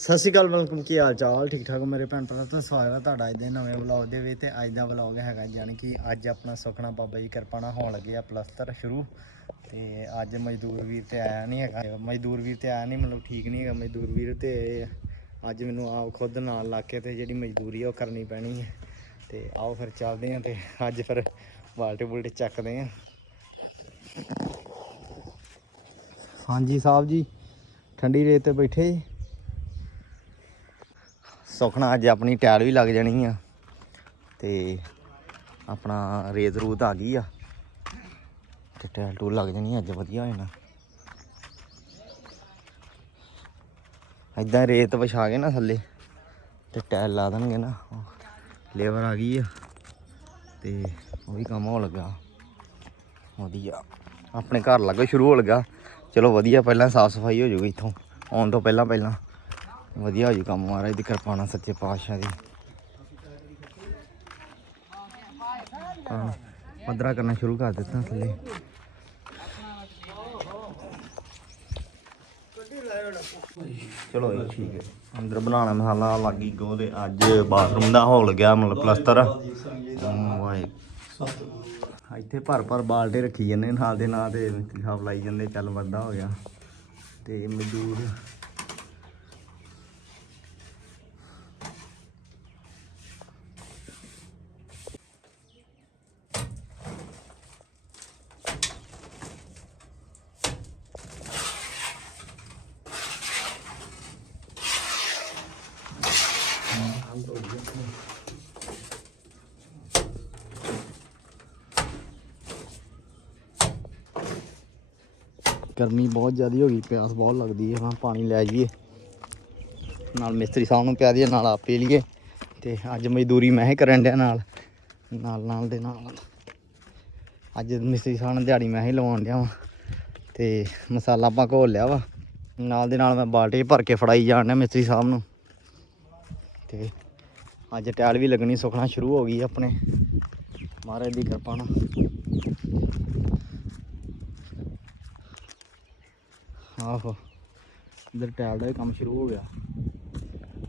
ਸਤਿ ਸ਼੍ਰੀ ਅਕਾਲ ਵੈਲਕਮ, ਕੀ ਹਾਲ ਚਾਲ? ਠੀਕ ਠਾਕ ਮੇਰੇ ਭੈਣ ਭਰਾ? ਤਾਂ ਸਵਾਗਤ ਹੈ ਤੁਹਾਡਾ ਅੱਜ ਦੇ ਨਵੇਂ ਵਲੌਗ ਦੇ ਵਿੱਚ। ਤੇ ਅੱਜ ਦਾ ਵਲੌਗ ਹੈਗਾ ਜਾਣੀ ਕਿ ਅੱਜ ਆਪਣਾ ਸੁਖਣਾ ਬਾਬਾ ਜੀ ਕਿਰਪਾ ਨਾਲ ਹੋਣ ਲੱਗੇ ਆ ਪਲਸਤਰ ਸ਼ੁਰੂ। ਤੇ ਅੱਜ ਮਜ਼ਦੂਰ ਵੀਰ ਤੇ ਆਇਆ ਨਹੀਂ ਹੈਗਾ। ਮਜ਼ਦੂਰ ਵੀਰ ਤੇ ਆਇਆ ਨਹੀਂ ਮਤਲਬ ਠੀਕ ਨਹੀਂ ਹੈਗਾ ਮਜ਼ਦੂਰ ਵੀਰ ਤੇ। ਅੱਜ ਮੈਨੂੰ ਆਪ ਖੁਦ ਨਾਲ ਲਾ ਕੇ ਤੇ ਜਿਹੜੀ ਮਜ਼ਦੂਰੀ ਆ ਉਹ ਕਰਨੀ ਪੈਣੀ ਹੈ ਤੇ ਆਓ ਫਿਰ ਚੱਲਦੇ ਹਾਂ ਤੇ ਅੱਜ ਫਿਰ ਬਾਲਟੇ ਬੁਲਟੇ ਚੱਕਦੇ ਹਾਂ ਹਾਂਜੀ ਸਾਹਿਬ ਜੀ, ਠੰਡੀ ਰੇਤ ਤੇ ਬੈਠੇ ਜੀ। ਸੁਖਣਾ ਅੱਜ ਆਪਣੀ ਟਾਇਰ ਵੀ ਲੱਗ ਜਾਣੀ ਆ ਤੇ ਆਪਣਾ ਰੇਤ ਰੂਤ ਆ ਗਈ ਆ ਤੇ ਟਾਇਰ ਟੂਲ ਲੱਗ ਜਾਣੀ ਅੱਜ ਵਧੀਆ ਹੋ ਜਾਣਾ ਏਦਾਂ ਰੇਤ ਵਿਛਾ ਕੇ ਨਾ ਥੱਲੇ ਤੇ ਟਾਇਰ ਲਾ ਦੇਣਗੇ ਨਾ ਲੇਬਰ ਆ ਗਈ ਆ ਤੇ ਉਹ ਵੀ ਕੰਮ ਹੋ ਲੱਗਾ। ਵਧੀਆ, ਆਪਣੇ ਘਰ ਲੱਗਾ ਸ਼ੁਰੂ ਹੋ ਲੱਗਾ। ਚਲੋ ਵਧੀਆ, ਪਹਿਲਾਂ ਸਾਫ਼ ਸਫ਼ਾਈ ਹੋ ਜਾਊਗੀ ਇੱਥੋਂ, ਆਉਣ ਤੋਂ ਪਹਿਲਾਂ ਪਹਿਲਾਂ। ਵਧੀਆ ਹੋ ਜੂ ਕੰਮ ਮਹਾਰਾਜ ਦੀ ਕਿਰਪਾ ਨਾਲ ਸੱਚੇ ਪਾਤਸ਼ਾਹ ਦੀ। ਹਾਂ ਕਰਨਾ ਸ਼ੁਰੂ ਕਰ ਦਿੱਤਾ ਥੱਲੇ। ਚਲੋ ਜੀ ਠੀਕ ਹੈ। ਅੰਦਰ ਬਣਾਉਣਾ ਮਸਾਲਾ ਲੱਗੀ ਗੋ ਤੇ ਅੱਜ ਬਾਥਰੂਮ ਦਾ ਹੋ ਗਿਆ, ਮਤਲਬ ਪਲਸਤਰ। ਵਾਏ। ਇੱਥੇ ਭਰ ਭਰ ਬਾਲਟੇ ਰੱਖੀ ਜਾਂਦੇ ਨਾਲ ਦੇ ਨਾਲ ਤੇ ਮਿਸਤਰੀ ਲਾਈ ਜਾਂਦੇ, ਚੱਲ ਵੱਧਾ ਹੋ ਗਿਆ। ਤੇ ਮਜ਼ਦੂਰ ਗਰਮੀ ਬਹੁਤ ਜ਼ਿਆਦਾ ਹੋ ਗਈ, ਪਿਆਸ ਬਹੁਤ ਲੱਗਦੀ ਹੈ ਹਾਂ ਪਾਣੀ ਲੈ ਜਾਈਏ। ਨਾਲ ਮਿਸਤਰੀ ਸਾਹਿਬ ਨੂੰ ਪਿਆ ਦਈਏ, ਨਾਲ ਆਪੇ ਲਈਏ। ਤੇ ਅੱਜ ਮਜ਼ਦੂਰੀ ਮੈਂ ਹੀ ਕਰਨ ਡਿਆ ਨਾਲ ਨਾਲ ਨਾਲ ਦੇ ਨਾਲ। ਅੱਜ ਮਿਸਤਰੀ ਸਾਹਿਬ ਨੇ ਦਿਹਾੜੀ ਮੈਂ ਹੀ ਲਵਾਉਣ ਡਿਆ ਵਾਂ। ਤੇ ਮਸਾਲਾ ਆਪਾਂ ਘੋਲ ਲਿਆ ਵਾ। ਨਾਲ ਦੇ ਨਾਲ ਮੈਂ ਬਾਲਟੀ ਭਰ ਕੇ ਫੜਾਈ ਜਾਣ ਡਿਆ ਮਿਸਤਰੀ ਸਾਹਿਬ ਨੂੰ। ਤੇ ਅੱਜ ਟਾਇਲ ਵੀ ਲੱਗਣੀ, ਸੁੱਕਣਾ ਸ਼ੁਰੂ ਹੋ ਗਈ ਆਪਣੇ। ਮਹਾਰਾਜ ਦੀ ਕਿਰਪਾ ਨਾਲ। ਆਹੋ, ਇਧਰ ਟਾਇਲ ਦਾ ਵੀ ਕੰਮ ਸ਼ੁਰੂ ਹੋ ਗਿਆ।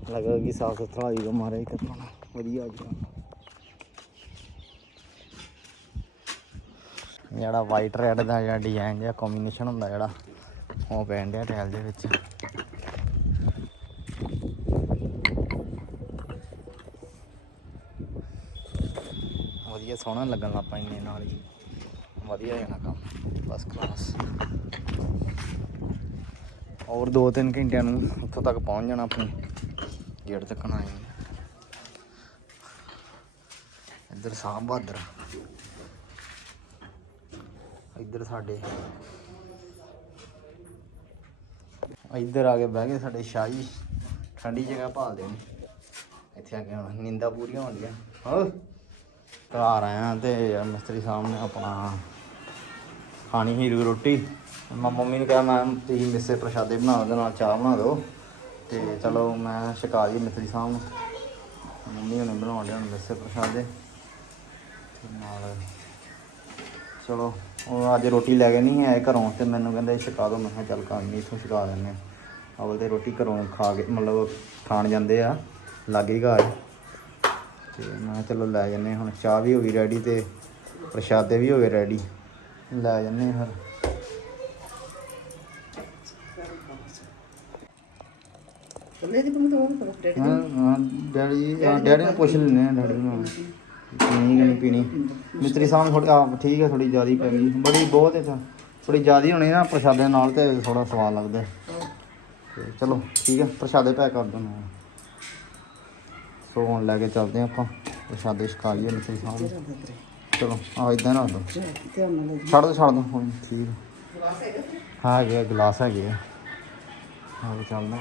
ਲੱਗਾ ਕਿ ਸਾਫ਼ ਸੁਥਰਾ ਹੋ ਜਾਊਗਾ ਮਹਾਰਾਜ ਦੀ ਕਿਰਪਾ ਨਾਲ। ਵਧੀਆ ਹੋ ਜਾਊਗਾ ਜਿਹੜਾ ਵਾਈਟ ਰੈੱਡ ਦਾ ਜਿਹੜਾ ਡਿਜ਼ਾਈਨ ਜਿਹਾ ਕੰਬੀਨੇਸ਼ਨ ਹੁੰਦਾ ਜਿਹੜਾ, ਉਹ ਪੈਣ ਡਿਆ ਟਾਇਲ ਦੇ ਵਿੱਚ। ਵਧੀਆ, ਸੋਹਣਾ ਲੱਗਣ ਲੱਗ ਪੈਂਦੇ ਨਾਲ ਹੀ। ਵਧੀਆ ਜਾਣਾ ਕੰਮ ਬਸ ਕਲਾਸ ਔਰ 2-3 ਘੰਟਿਆਂ ਨੂੰ ਉੱਥੋਂ ਤੱਕ ਪਹੁੰਚ ਜਾਣਾ ਆਪਣੇ, ਗੇਟ ਤੱਕ ਨਾ। ਆਏ ਇੱਧਰ ਸਾਹ ਬਹਾਦਰ। ਇੱਧਰ ਸਾਡੇ। ਇੱਧਰ ਆ ਕੇ ਬਹਿ ਗਏ ਸਾਡੇ ਸ਼ਾਹੀ। ਠੰਡੀ ਜਗ੍ਹਾ ਭਾਲਦੇ ਨੇ। ਇੱਥੇ ਆ ਕੇ ਹੁਣ ਨਿੰਦਾ ਪੂਰੀਆਂ ਹੁੰਦੀਆਂ ਹਾਂ ਘਰ ਆਇਆ ਤੇ ਮਿਸਤਰੀ ਸਾਹਿਬ ਨੇ ਆਪਣਾ ਖਾਣੀ ਹੀ ਰੋਟੀ। ਮੈਂ ਮੰਮੀ ਨੂੰ ਕਿਹਾ, ਮੈਂ ਤੁਸੀਂ ਮਿੱਸੇ ਪ੍ਰਸ਼ਾਦੇ ਬਣਾ ਉਹਦੇ ਨਾਲ ਚਾਹ ਬਣਾ ਦਿਓ। ਤੇ ਚਲੋ ਮੈਂ ਛਕਾ ਲਈ ਮਿਸਤਰੀ ਸਾਹਿਬ ਨੂੰ। ਮੰਮੀ ਉਹਨੇ ਬਣਾਉਣ ਲਿਆ ਮਿੱਸੇ ਪ੍ਰਸ਼ਾਦੇ। ਤੇ ਨਾਲ ਚਲੋ, ਉਹ ਅੱਜ ਰੋਟੀ ਲੈ ਕੇ ਨਹੀਂ ਆਏ ਘਰੋਂ, ਤੇ ਮੈਨੂੰ ਕਹਿੰਦੇ ਛਕਾ ਦੋ ਮੈਂ ਕਿਹਾ, ਚੱਲ ਕੋਈ ਨਹੀਂ, ਇੱਥੋਂ ਛਕਾ ਦਿੰਦੇ ਆ ਅਵਲ ਤੇ ਰੋਟੀ ਘਰੋਂ ਖਾ ਕੇ, ਮਤਲਬ ਖਾਣ ਜਾਂਦੇ ਆ, ਲਾਗੇ ਘਰ। ਤੇ ਮੈਂ ਚਲੋ ਲੈ ਜੰਨੇ ਹੁਣ ਚਾਹ ਵੀ ਹੋ ਗਈ ਰੈਡੀ ਤੇ ਪ੍ਰਸ਼ਾਦੇ ਵੀ ਹੋ ਗਏ ਰੈਡੀ ਲੈ ਜੰਨੇ ਫਿਰ। ਕੱਲੇ ਦੀ ਬੰਦ ਹੋ ਡੈਡੀ ਹਾਂ ਹਾਂ ਡੈਡੀ ਡੈਡੀ ਨੂੰ ਪੁੱਛ ਲੈਨੇ ਆ ਡੈਡੀ ਨੂੰ। ਪੀਣੀ ਕਿ ਨਹੀਂ ਪੀਣੀ? ਮਿਸਤਰੀ ਸਾਹਿਬ ਥੋੜੀ ਆ ਠੀਕ ਹੈ ਥੋੜੀ ਜ਼ਿਆਦੀ ਪੈ ਗਈ। ਬੜੀ ਬਹੁਤ ਹੈ ਥੋੜੀ ਜ਼ਿਆਦੀ ਹੋਣੀ ਨਾ ਪ੍ਰਸ਼ਾਦੇ ਨਾਲ ਤੇ ਥੋੜਾ ਸਵਾਦ ਲੱਗਦਾ। ਚਲੋ ਠੀਕ ਹੈ ਪ੍ਰਸ਼ਾਦੇ ਪੈਕ ਕਰ ਦੋ ਨਾਲ ਸੋ ਹੁਣ ਲੈ ਕੇ ਚੱਲਦੇ ਹਾਂ ਆਪਾਂ ਪ੍ਰਸ਼ਾਦੇ ਛਕਾ ਲਈਏ ਮਿਸਤਰੀ ਸਾਹਿਬ ਚਲੋ ਆ ਇਦਾਂ ਨਾ ਦੋ ਛੱਡ ਦੋ ਛੱਡ ਦੋ ਹੁਣ ਠੀਕ ਹਾਂ ਹੈਗੇ ਆ, ਗਲਾਸ ਹੈਗੇ ਆ। ਹਾਂ ਵੀ ਚੱਲਦਾ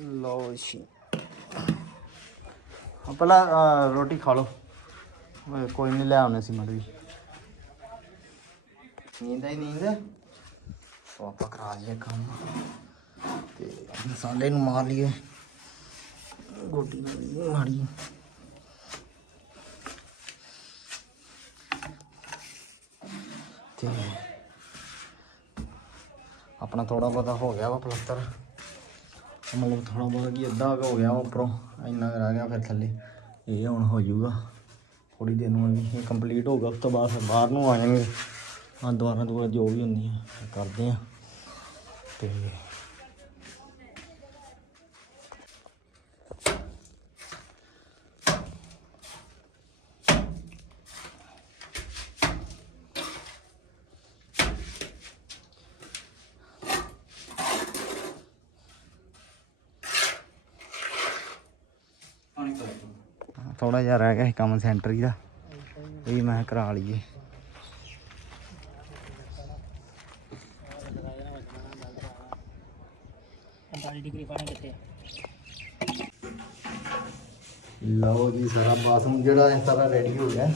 ਲਓ ਜੀ। ਹਾਂ, ਪਹਿਲਾਂ ਅਹ, ਰੋਟੀ ਖਾ ਲਓ। ਓਏ, ਕੋਈ ਨਹੀਂ ਲੈ ਆਉਣੇ ਸੀ ਮੜੀ ਨੀਂਦ ਆਈ ਨੀਂਦ? ਸੋ ਆਪਾਂ ਕਰਾ ਲਈਏ ਕੰਮ। ਤੇ ਮਸਾਲੇ ਨੂੰ ਮਾਰ ਲਈਏ। ਗੋਡੀ ਨਾਲ ਮਾਰੀ ਤੇ ਆਪਣਾ ਥੋੜਾ ਬਹੁਤਾ ਹੋ ਗਿਆ ਵਾ ਪਲਸਤਰ ਮਤਲਬ ਥੋੜਾ ਬਹੁਤਾ ਕੀ ਅੱਧਾ ਕੁ ਹੋ ਗਿਆ ਉੱਪਰੋਂ, ਇੰਨਾ ਕੁ ਰਹਿ ਗਿਆ ਫਿਰ ਥੱਲੇ। ਇਹ ਹੁਣ ਹੋ ਜਾਊਗਾ। ਥੋੜੀ ਦਿਨ ਨੂੰ ਇਹ ਕੰਪਲੀਟ ਹੋਊਗਾ, ਉਸ ਤੋਂ ਬਾਅਦ ਫਿਰ ਬਾਹਰ ਨੂੰ ਆ ਜਾਣਗੇ। ਆ ਦੁਬਾਰਾ ਦੁਆਰਾ ਜੋ ਵੀ ਹੁੰਦੀ ਆ, ਕਰਦੇ ਆ। ਤੇ ਥੋੜਾ ਜਿਹਾ ਰਹਿ ਗਿਆ ਸੀ ਕੰਮ ਸੈਂਟਰੀ ਦਾ। ਵੀ ਮੈਂ ਕਰਾ ਲਈਏ। ਲਓ ਜੀ, ਸਾਰਾ ਬਾਥਰੂਮ ਜਿਹੜਾ ਹੈ ਸਾਰਾ ਰੈਡੀ ਹੋ ਗਿਆ।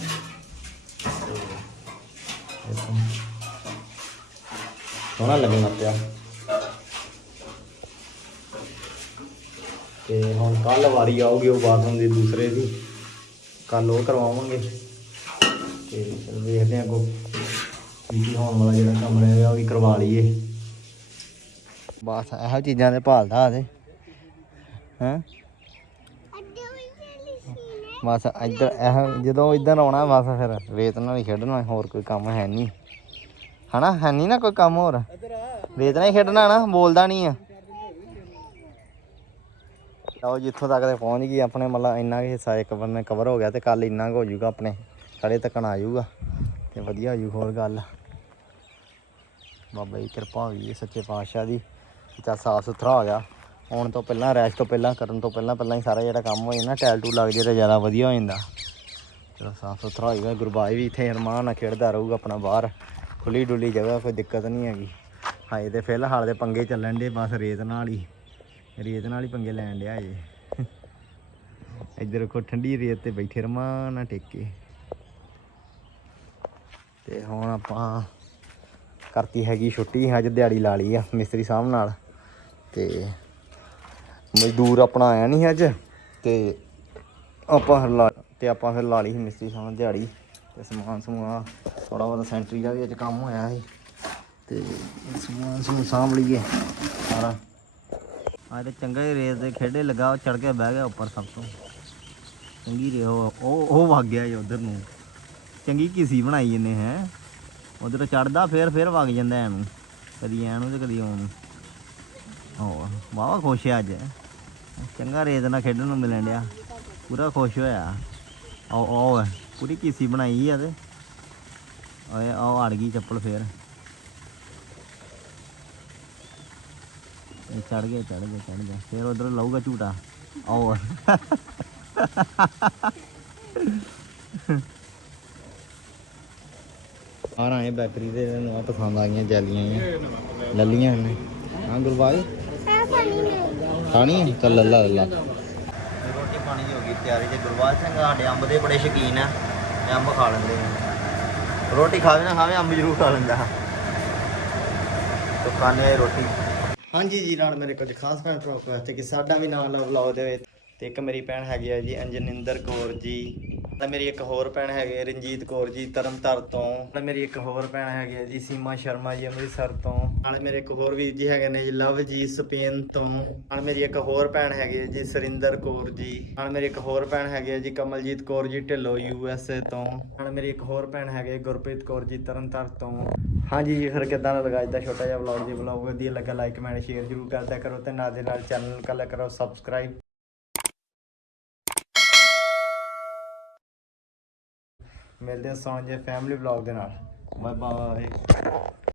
ਸੋਹਣਾ ਲੱਗਣਾ ਪਿਆ। ਤੇ ਹੁਣ ਕੱਲ ਵਾਰੀ ਆਊਗੀ ਉਹ ਬਾਥਰੂਮ ਦੀ ਦੂਸਰੇ ਦੀ। ਕੱਲ ਉਹ ਕਰਵਾਵਾਂਗੇ। ਤੇ ਫਿਰ ਵੇਖਦੇ ਹਾਂ ਅੱਗੋਂ ਕੀ ਹੋਣ ਵਾਲਾ ਜਿਹੜਾ ਕੰਮ ਰਹਿ ਗਿਆ ਉਹ ਵੀ ਕਰਵਾ ਲਈਏ। ਬਸ ਇਹੋ ਚੀਜ਼ਾਂ ਦੇ ਭਾਲਦਾ ਤੇ ਹੈਂ? ਬਸ ਇੱਧਰ ਇਹ ਜਦੋਂ ਇੱਧਰ ਆਉਣਾ ਬਸ ਫਿਰ ਰੇਤ ਨਾਲ ਹੀ ਖੇਡਣਾ, ਹੋਰ ਕੋਈ ਕੰਮ ਹੈ ਨਹੀਂ। ਹਨਾ? ਹੈ ਨਹੀਂ ਨਾ ਕੋਈ ਕੰਮ ਹੋਰ? ਰੇਤ ਨਾਲ ਹੀ ਖੇਡਣਾ ਨਾ, ਬੋਲਦਾ ਨਹੀਂ ਆ। ਲਓ ਜਿੱਥੋਂ ਤੱਕ ਤੇ ਪਹੁੰਚ ਗਈ, ਆਪਣੇ ਮਤਲਬ ਇੰਨਾ ਕੁ ਹਿੱਸਾ ਇੱਕ ਬੰਨੇ ਕਵਰ ਹੋ ਗਿਆ ਤੇ ਕੱਲ ਇੰਨਾ ਕੁ ਹੋ ਜਾਊਗਾ ਆਪਣੇ ਖੜੇ ਤੱਕਣ ਆ ਜਾਊਗਾ ਤੇ ਵਧੀਆ ਹੋ ਜੂ ਹੋਰ ਗੱਲ। ਬਾਬਾ ਜੀ, ਕਿਰਪਾ ਹੋਈ ਸੱਚੇ ਪਾਤਸ਼ਾਹ ਦੀ ਚਾ ਸਾਫ਼ ਸੁਥਰਾ ਹੋ ਗਿਆ। ਆਉਣ ਤੋਂ ਪਹਿਲਾਂ ਰੈਸ਼ ਤੋਂ ਪਹਿਲਾਂ, ਕਰਨ ਤੋਂ ਪਹਿਲਾਂ ਪਹਿਲਾਂ ਹੀ ਸਾਰਾ ਜਿਹੜਾ ਕੰਮ ਹੋ ਜਾਂਦਾ, ਟੈਲ ਟੂ ਲੱਗ ਜੇ ਤੇ ਜ਼ਿਆਦਾ ਵਧੀਆ ਹੋ ਜਾਂਦਾ। ਚਲੋ ਸਾਫ਼ ਸੁਥਰਾ ਹੋ ਹੋਏਗਾ ਗੁਰਬਾਈ ਵੀ ਇੱਥੇ ਅਰਮਾਨ ਨਾਲ ਖੇਡਦਾ ਰਹੂਗਾ ਆਪਣਾ ਬਾਹਰ ਖੁੱਲੀ ਡੁੱਲੀ ਜਗ੍ਹਾ, ਕੋਈ ਦਿੱਕਤ ਨਹੀਂ ਹੈਗੀ। ਹਾਏ ਤੇ ਫਿਲਹਾਲ ਦੇ ਪੰਗੇ ਚੱਲਣ ਦੇ ਬਸ ਰੇਤ ਨਾਲ ਹੀ। ਰੇਤ ਨਾਲ ਹੀ ਪੰਗੇ ਲੈਣ ਡਿਆ ਜੇ। ਇੱਧਰ ਕੋ ਠੰਡੀ ਰੇਤ ਤੇ ਬੈਠੇ ਰਮਾਨ ਨਾਲ ਟੇਕੇ ਤੇ ਹੁਣ ਆਪਾਂ ਕਰਤੀ ਹੈਗੀ ਛੁੱਟੀ, ਅੱਜ ਦਿਹਾੜੀ ਲਾ ਲਈ ਆ ਮਿਸਤਰੀ ਸਾਹਿਬ ਨਾਲ। ਤੇ ਮਜ਼ਦੂਰ ਆਪਣਾ ਆਇਆ ਨਹੀਂ ਅੱਜ, ਤੇ ਆਪਾਂ ਫਿਰ ਲਾ ਤੇ ਆਪਾਂ ਫਿਰ ਲਾ ਲਈ ਸੀ ਮਿਸਤਰੀ ਸਾਹਿਬ ਦਿਹਾੜੀ। ਤੇ ਸਮਾਨ ਸਮੂਨ ਥੋੜਾ ਬਹੁਤਾ ਸੈਂਟਰੀ ਦਾ ਵੀ ਅੱਜ ਕੰਮ ਹੋਇਆ ਸੀ। ਤੇ ਸਮਾਨ ਸਮੂਨ ਸਾਂਭ ਲਈਏ। ਸਾਰਾ ਅੱਜ ਤੇ ਚੰਗਾ ਹੀ ਰੇਤ ਦੇ ਖੇਡੇ ਲੱਗਾ, ਉਹ ਚੜ ਕੇ ਬਹਿ ਗਿਆ ਉੱਪਰ ਸਭ ਤੋਂ। ਚੰਗੀ ਰੇ ਉਹ ਉਹ ਉਹ ਵਗ ਗਿਆ ਜੀ ਉਧਰ ਨੂੰ। ਚੰਗੀ ਕੀਸੀ ਬਣਾਈ ਇਹਨੇ, ਹੈ। ਉਧਰ ਚੜਦਾ ਫੇਰ ਫੇਰ ਵਗ ਜਾਂਦਾ ਐਨੂੰ ਕਦੀ ਐਨੂੰ ਤੇ ਕਦੀ ਉਹਨੂੰ ਹੋ ਵਾਵਾ ਖੁਸ਼ ਹੈ ਅੱਜ। ਚੰਗਾ ਰੇਤ ਨਾਲ ਖੇਡਣ ਨੂੰ ਮਿਲਣ ਡਿਆ। ਪੂਰਾ ਖੁਸ਼ ਹੋਇਆ। ਆਓ ਆਓ, ਪੂਰੀ ਕੀਸੀ ਬਣਾਈ ਆ ਤੇ। ਓਏ ਆਹ ਅੜ ਗਈ ਚੱਪਲ ਫੇਰ। ਚੜ ਗਿਆ ਚੜ ਗਿਆ ਚੜ ਗਿਆ ਫੇਰ ਉਧਰ ਲਊਗਾ ਝੂਟਾ ਆਓ ਆ ਰਹੇ ਬੈਕਰੀ ਦੇ ਨੂੰ ਆ ਪਸੰਦ ਆ ਗਈਆਂ ਜੈਲੀਆਂ ਲੱਲੀਆਂ ਨੇ ਹਾਂ ਗੁਰਬਾਜ ਖਾਣੀ ਹੈ ਚੱਲ ਲੱਲਾ ਲੱਲਾ ਰੋਟੀ ਪਾਣੀ ਦੀ ਹੋ ਗਈ ਤਿਆਰੀ ਤੇ ਗੁਰਬਾਜ ਸਿੰਘ ਸਾਡੇ ਅੰਬ ਦੇ ਬੜੇ ਸ਼ੌਕੀਨ ਆ ਤੇ ਅੰਬ ਖਾ ਲੈਂਦੇ ਨੇ ਰੋਟੀ ਖਾਵੇ ਨਾ ਖਾਵੇ ਅੰਬ ਜ਼ਰੂਰ ਖਾ ਲੈਂਦਾ ਤੋ ਖਾਣੇ ਆਏ ਰੋਟੀ ਹਾਂਜੀ ਜੀ ਨਾਲ ਮੇਰੇ ਕੁਝ ਖਾਸ ਭੈਣ ਭਰਾ ਵਾਸਤੇ ਕਿ ਸਾਡਾ ਵੀ ਨਾਲ ਨਾਲ ਵਲੌਗ ਦੇ ਵਿੱਚ ਤੇ ਇੱਕ ਮੇਰੀ ਭੈਣ ਹੈਗੀ ਆ ਜੀ ਅੰਜਨਿੰਦਰ ਕੌਰ ਜੀ। ਤੇ ਮੇਰੀ ਇੱਕ ਹੋਰ ਭੈਣ ਹੈਗੀ ਆ ਰਣਜੀਤ ਕੌਰ ਜੀ ਤਰਨਤਾਰ ਤੋਂ। ਤੇ ਮੇਰੀ ਇੱਕ ਹੋਰ ਭੈਣ ਹੈਗੀ ਆ ਜੀ ਸੀਮਾ ਸ਼ਰਮਾ ਜੀ ਅੰਮ੍ਰਿਤਸਰ ਤੋਂ। ਨਾਲ ਮੇਰੇ ਇੱਕ ਹੋਰ ਵੀਰ ਜੀ ਹੈਗੇ ਨੇ ਜੀ ਲਵ ਜੀ ਸਪੇਨ ਤੋਂ। ਨਾਲ ਮੇਰੀ ਇੱਕ ਹੋਰ ਭੈਣ ਹੈਗੀ ਆ ਜੀ ਸਰਿੰਦਰ ਕੌਰ ਜੀ। ਨਾਲ ਮੇਰੀ ਇੱਕ ਹੋਰ ਭੈਣ ਹੈਗੀ ਆ ਜੀ Kamaljit Kaur ji Dhillon U S A ਤੋਂ। ਨਾਲ ਮੇਰੀ ਇੱਕ ਹੋਰ ਭੈਣ ਹੈਗੇ ਗੁਰਪ੍ਰੀਤ ਕੌਰ ਜੀ ਤਰਨਤਾਰ ਤੋਂ। ਹਾਂਜੀ ਜੀ, ਫਿਰ ਕਿਦਾਂ ਦਾ ਲੱਗਾ ਅੱਜ ਦਾ ਛੋਟਾ ਜਿਹਾ ਵਲੌਗ ਜੀ? ਵਲੌਗ ਵਧੀਆ ਲੱਗਾ ਲਾਈਕ ਕਮੈਂਟ ਸ਼ੇਅਰ ਜਰੂਰ ਕਰਦਿਆ ਕਰੋ ਤੇ ਨਾਲ ਦੇ ਨਾਲ ਚੈਨਲ ਕੱਲਾ ਕਰੋ ਸਬਸਕ੍ਰਾਈਬ ਮਿਲਦੇ ਹਾਂ ਸੌਣ ਜੇ ਫੈਮਿਲੀ ਵਲੌਗ ਦੇ ਨਾਲ। Bye bye